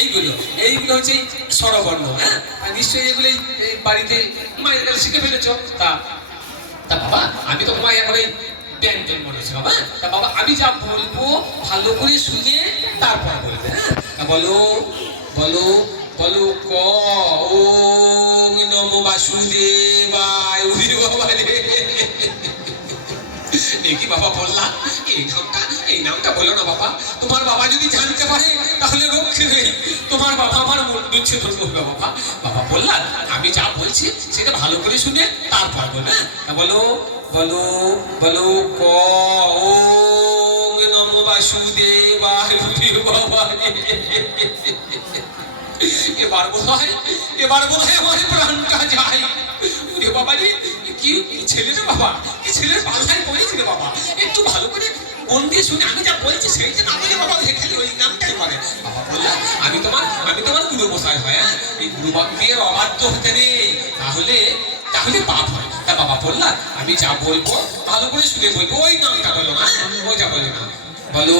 এইগুলো এইগুলো হচ্ছে স্বরবর্ণ। হ্যাঁ, নিশ্চয়ই এগুলো বাড়িতে মায়ের কাছে শিখে ফেলেছ। তা তা বাবা আমি তো তোমায় এখন এই প্যান প্যান মনে হচ্ছে বাবা। তা বাবা আমি যা বলবো ভালো করে শুনে তারপর বলবে। হ্যাঁ, তা বলো বলো বলো ক ওম নমো বাসুদেবায়। ওরে বাবা রে, দেখি বাবা বললাম এই নামটা বলো না বাবা। তোমার বাবা যদি জানতে পারে তাহলে রক্ষে নেই, তোমার বাবা আমার মন বিচ্ছেদন করবে বাবা। বাবা বললাম আমি যা বলছি সেটা ভালো করে শুনে তারপর বল। হ্যাঁ, বলো বলো বলো ক ওম নমো বাসুদেবায়। বাবা এবার বোধ হয় আমার প্রাণটা যায়। ওরে বাবা রে, কি ছেলে রে বাবা, কি ছেলের পাল্লায় পড়েছে রে বাবা। একটু ভালো করে মন দিয়ে শুনে আমি যা বলছি সেই যে না বলে বাবা খালি ওই নামটাই করে। বাবা বললাম আমি তোমার গুরু মশাই হয়। হ্যাঁ, এই গুরু বাক্যের অবাধ্য হতে নেই, তাহলে তাহলে পাপ হয়। তা বাবা বললাম আমি যা বলবো ভালো করে শুনে বলবো, ওই নামটা বলো না, ওই যা বলো না। বলো